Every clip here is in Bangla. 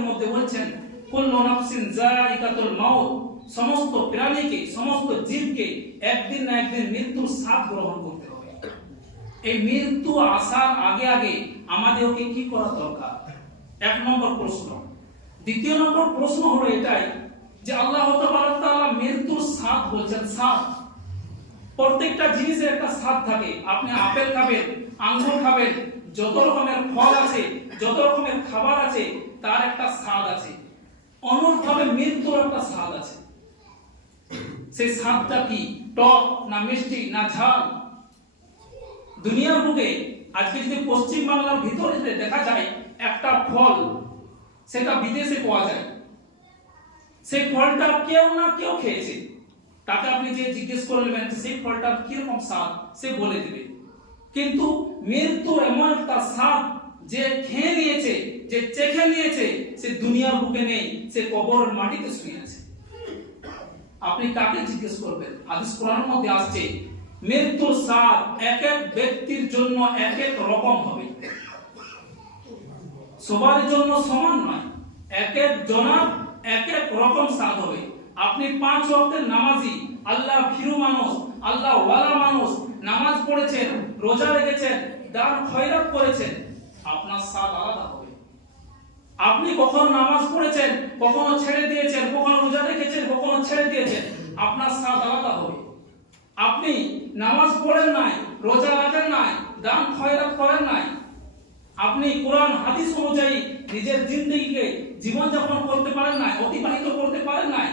আয়াতের মধ্যে বলছেন কুল্লু নাফসিন যায়িকাতুল মাউত, সমস্ত প্রাণীকে, সমস্ত জীবকে একদিন না একদিন মৃত্যুর স্বাদ গ্রহণ করতে হবে। এই মৃত্যু আসার আগে আগে আমাদেরকে কি করা দরকার? এক নম্বর প্রশ্ন। দ্বিতীয় নম্বর প্রশ্ন হলো এটাই যে আল্লাহ তাআলা মৃত্যুর স্বাদ বলছেন। স্বাদ, প্রত্যেকটা জিনিসের একটা স্বাদ থাকে। আপনি আপেল খাবেন, আঙ্গুর খাবেন, যত রকমের ফল আছে, যত রকমের খাবার আছে, তার একটা স্বাদ আছে। অনুরূপভাবে মৃত্যুর একটা স্বাদ আছে। সেই স্বাদটা কি? টক না মিষ্টি না ঝাল? দুনিয়ার বুকে আজকে যদি পশ্চিম বাংলার ভিতরে দেখা যায় একটা ফল, সেটা বিদেশে পাওয়া যায়, সেই ফলটা কেউ না কেউ খেয়েছে, তাকে আপনি যে জিজ্ঞেস করবেন সেই ফলটার কিরকম স্বাদ, সে বলে দিবে। কিন্তু মৃত্যু এমন একটা স্বাদ যে খেয়ে নিয়েছে, যে চেখে নিয়েছে, সে দুনিয়ার বুকে নেই, সে কবরের মাটিতে শুয়ে আছে। আপনি কাকে জিজ্ঞেস করবেন? হাদিস কোরআনের মধ্যে আসছে মৃত্যুর স্বাদ এক এক ব্যক্তির জন্য এক এক রকম হবে, সবার জন্য সমান নয়, এক এক জনার এক এক রকম স্বাদ হবে। আপনি 5 ওয়াক্তের নামাজি, আল্লাহ ভীরু মানুষ, আল্লাহ ওয়ালা মানুষ, নামাজ পড়েছেন, রোজা রেখেছেন, দান খয়রাত করেছেন, আপনার স্বাদ আলাদা হবে। আপনি কখনো নামাজ পড়েছেন, কখনো ছেড়ে দিয়েছেন, কখনো রোজা রেখেছেন, কখনো ছেড়ে দিয়েছেন, আপনার স্বাদ আলাদা হবে। আপনি নামাজ পড়েন নাই, রোজা রাখেন নাই, দান খয়রাত করেন নাই, আপনি কোরআন হাদিস অনুযায়ী নিজের জিন্দেগিকে জীবনযাপন করতে পারেন নাই, অতিবাহিত করতে পারেন নাই,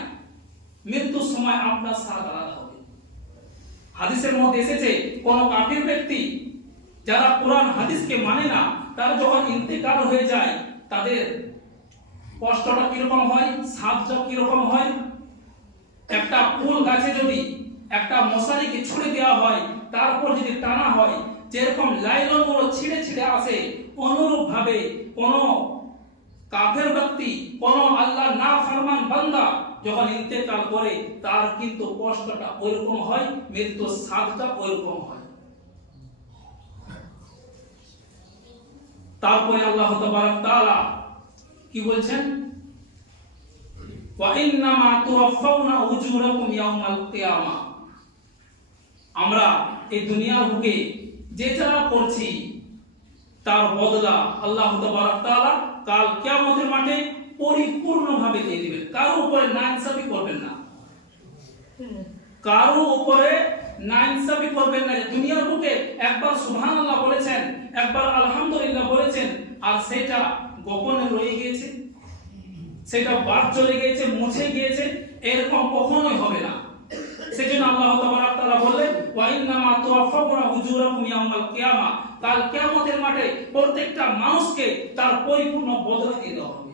মৃত্যুর সময় আপনার স্বাদ আলাদা হবে। হাদিসের মধ্যে এসেছে কোন কাফির ব্যক্তি যারা কোরআন হাদিসকে মানে না, তার যখন ইন্তেকাল হয়ে যায়, তাদের কষ্টটা কিরকম হয়, স্বাদটা কিরকম হয়। একটা ফুল গাছে যদি একটা মশারিকে ছুঁড়ে দেওয়া হয়, তারপর যদি টানা হয়, যেরকম লাইলন গুলো ছিঁড়ে ছিঁড়ে আসে, অনুরূপ ভাবে কোন কাফের ব্যক্তি, কোন আল্লাহ না ফরমান বান্দা যখন ইন্তেকাল করে, তার কিন্তু কষ্টটা ওইরকম হয়, মৃত্যুর স্বাদটা ওইরকম হয়। তারপরে আল্লাহ তাআলা কি বলছেন? ওয়া ইন্নামা তুওয়াফাউনা উজুরাকুম ইয়াউমাল কিয়ামাহ। আমরা এই দুনিয়ার বুকে যে যা করছি তার বদলা আল্লাহ তাআলা কাল কিয়ামতের মাঠে পরিপূর্ণভাবে দিয়ে দিবেন। কারো উপরে নাইনসাফি করবেন না, কারো উপরে নাইনসাফি করবেন না। দুনিয়ার বুকে একবার সুবহানাল্লাহ বলেছেন, একবার আলহামদুলিল্লাহ বলেছেন, আর সেটা গোপনে রয়ে গিয়েছে, সেটা বাদ চলে গিয়েছে, মুছে গিয়েছে, এরকম কখনোই হবে না। সেজন্য আল্লাহ তাআলা বললেন ওয়া ইন্নামা তুওয়াফাউনা উজুরাকুম ইয়াউমাল কিয়ামাহ, কাল কিয়ামতের মাঠে প্রত্যেকটা মানুষকে তার পরিপূর্ণ বদলা দিয়ে দেওয়া হবে।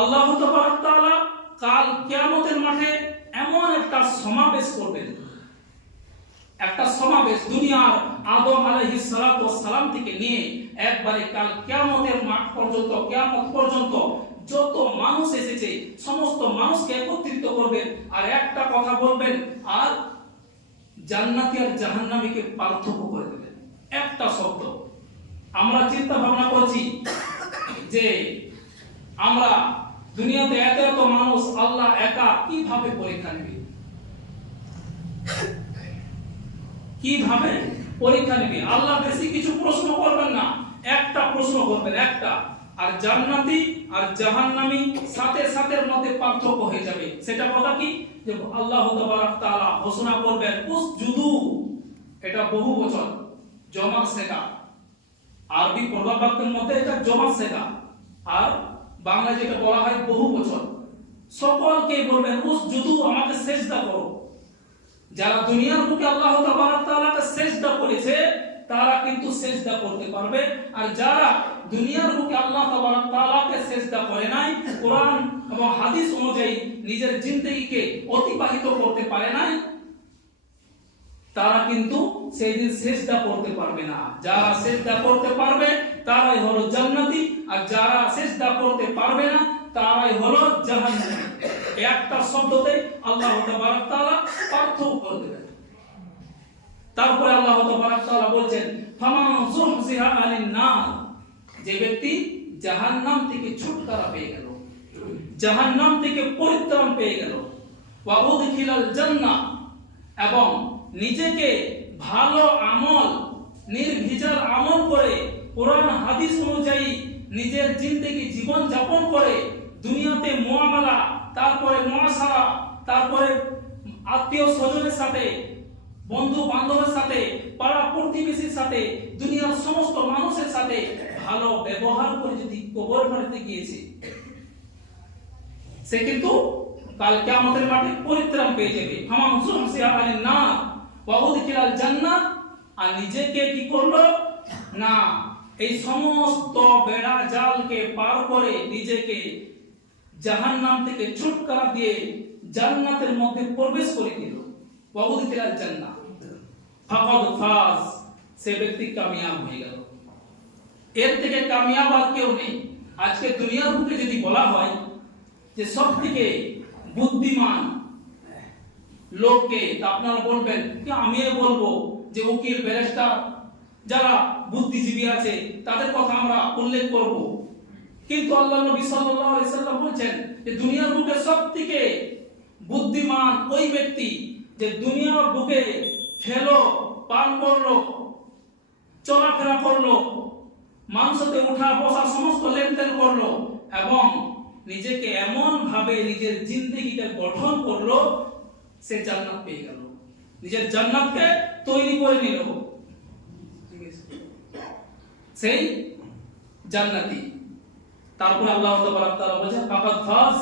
আল্লাহ তাআলা কাল কিয়ামতের মাঠে এমন একটা সমাবেশ করবেন, একটা সমাবেশ দুনিয়ার আদম আলাইহিস সালাতু ওয়াস সালাম থেকে নিয়ে একবারে কাল কিয়ামতের মাঠ পর্যন্ত, কিয়ামত পর্যন্ত যত মানুষ এসেছে সমস্ত মানুষকে একত্রিত করবেন, আর একটা কথা বলবেন, আর জান্নাতি আর জাহান্নামীকে পার্থক্য করে দেবেন। একটা শব্দ। আমরা চিন্তা ভাবনা করছি যে আমরা দুনিয়াতে এত এত মানুষ, আল্লাহ একা কিভাবে পরীক্ষা নেবে, কিভাবে পরীক্ষা নেবে? আল্লাহ বেশি কিছু প্রশ্ন করবেন না, একটা প্রশ্ন করবেন, একটা। আর জান্নাতি আর জাহান্নামী সাথে সাথে মধ্যে পার্থক্য হয়ে যাবে। সেটা কথা কি? যে আল্লাহ তাআলা ঘোষণা করবেন উসজুদু, এটা বহু বচন, জমা সেটা, আরবি প্রবাদ বাক্যের মধ্যে এটা জমা সেটা, আর বাংলা যেটা বলা হয় বহু বচন। সকলকে বলবেন উসজুদু, আমাকে সিজদা করো। যারা দুনিয়ার বুকে আল্লাহ তাআলাকে সিজদা করেছে তারা কিন্তু সিজদা করতে পারবে, আর যারা দুনিয়ার বুকে আল্লাহ তাআলাকে সিজদা করে নাই, কোরআন এবং হাদিস অনুযায়ী নিজের জিন্দেগিকে অতিবাহিত করতে পারে নাই, তারা কিন্তু সেই দিন সিজদা করতে পারবে না। যারা সিজদা করতে পারবে তারাই হলো জান্নাতি, আর যারা সিজদা করতে পারবে না তারাই হলো জাহান্নামী। একটা শব্দতে আল্লাহ তাআলা পার্থক্য করে দেবেন। তারপরে আল্লাহ তাআলা বলছেন ফামান যুহজিহা আনিন নার, যে ব্যক্তি জাহান্নাম থেকে ছুটকারা পেয়ে গেল, জাহান্নাম থেকে পরিত্রাণ পেয়ে গেল, ওয়া উদখিলাল জান্নাহ, এবং নিজেকে ভালো আমল, নির্ভীজার আমল করে কোরআন হাদিস অনুযায়ী নিজের জিন্দেগি জীবন যাপন করে দুনিয়াতে মুআমালা, তারপরে মুআশারা, তারপরে আত্মীয় স্বজনের সাথে, বন্ধু বান্ধবের সাথে, পাড়া প্রতিবেশীর সাথে, দুনিয়ার সমস্ত মানুষের সাথে ভালো ব্যবহার করে যদি কবর বাড়িতে গিয়েছে, সে কিন্তু কাল কিয়ামতের মাঠে পরিত্রাণ পেয়ে যাবে। ফামান যুহজিহা আনিন নার ওয়া উদখিলাল জান্নাহ, আর নিজেকে কি করলো না, এই সমস্ত বেড়া জালকে পার করে নিজেকে জাহান্নাম থেকে ছুটকারা দিয়ে জান্নাতের মধ্যে প্রবেশ করে দিল। ওয়া উদখিলাল জান্নাহ ফাকাদ ফাজ, সে ব্যক্তি কামিয়াব হয়ে গেল। এর থেকে কামিয়াব আর কেউ নেই। আজকে দুনিয়ার বুকে যদি বলা হয় যে সবথেকে বুদ্ধিমান লোককে, তা আপনারা বলবেন কি আমি বলবো যে উকিল, ব্যারিস্টার, যারা বুদ্ধিজীবী আছে তাদের কথা আমরা উল্লেখ করব, কিন্তু আল্লাহর নবী সাল্লাল্লাহু আলাইহি সাল্লাম বলেন যে দুনিয়ার বুকে সবথেকে বুদ্ধিমান ওই ব্যক্তি যে দুনিয়ার বুকে খেলো, পান করলো, চলাফেরা করলো, মানুষতে উঠা বসা সমস্ত লেনদেন করলো, এবং নিজেকে এমন ভাবে নিজের জিন্দেগিকে গঠন করলো, সে জান্নাত পেয়ে গেল, নিজের জান্নাতকে তৈরি করে নিল, সেই জান্নাতি। তারপরে আল্লাহ তাআলা বলেছেন ফাকাদ ফাজ,